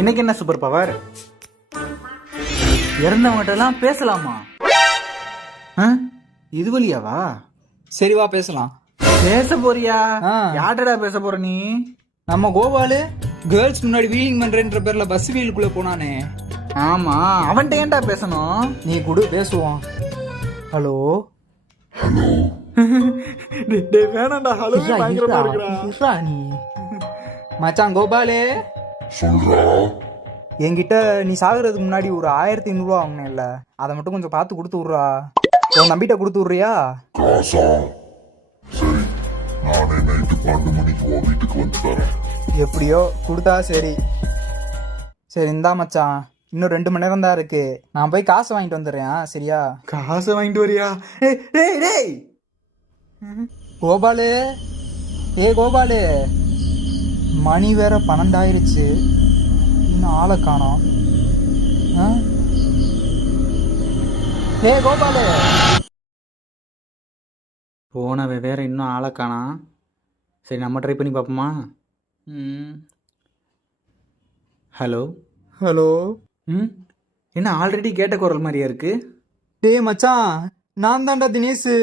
இன்னைக்கு என்ன super power? இறந்தவங்கிட்ட எல்லாம் பேசலாமா? இது வழியாவா? சரி வா பேசலாம். பேச போறியா? யார்டா பேச போற நீ? நம்ம கோபாலு கேர்ள்ஸ் முன்னாடி வீலிங் பண்றேன்ற பேர்ல பஸ் வீலுக்குள்ள போனானே. ஆமா, அவன்கிட்ட ஏன்டா பேசணும்? நீ கூட பேசுவோம். ஹலோ வேணாண்டா. ஹலோ பயங்கரமா இருக்குடா நீ. மச்சான் கோபாலு சொல்றா. என்கிட்ட நீ சாகுறதுக்கு முன்னாடி ஒரு 1500 ரூபா வாங்கினேன்ல, அதை மட்டும் கொஞ்சம் பார்த்து கொடுத்து விட்றா. உன் நம்பிட்ட கொடுத்து விட்றியா? காசா? சரி, நானே நைட்டு 12 மணிக்கு உன் வீட்டுக்கு வந்து தரேன். எப்படியோ கொடுத்தா சரி. சரி இந்தா மச்சான், இன்னும் 2 மணி நேரம் தான் இருக்கு. நான் போய் காசை வாங்கிட்டு வந்துடுறேன். சரியா? காசை வாங்கிட்டு வரியா? டேய் கோபாலு, கோபாலு, மணி வேற 12 ஆயிருச்சு, இன்னும் ஆளை காணோம். கோபாலு போனவ வேற இன்னும் ஆளை காணா. சரி நம்ம ட்ரை பண்ணி பார்ப்போமா? Hello hello. என்ன ஆல்ரெடி கேட்ட குரல் மாதிரியா இருக்கு? டேய் மச்சான், நான் தான்டா தினேஷ்.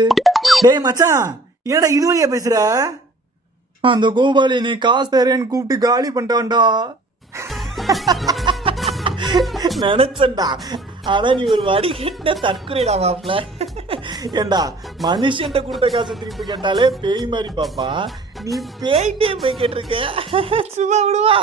டேய் மச்சான், ஏன்டா இது வழியா பேசுற? அந்த கோபாலு நீ காசு தரேன்னு கூப்பிட்டு காலி பண்ணிட்டான்டா. நினைச்சண்டா, ஆனா நீ ஒரு வடி கேட்ட தற்கொலைடா மாப்ள. ஏண்டா மனுஷன் கொடுத்த காசு திருப்பி கேட்டாலே பேய் மாதிரி பாப்பா, நீ பேய்ட்டே போய் கேட்டிருக்க. சும்மா விடுவா.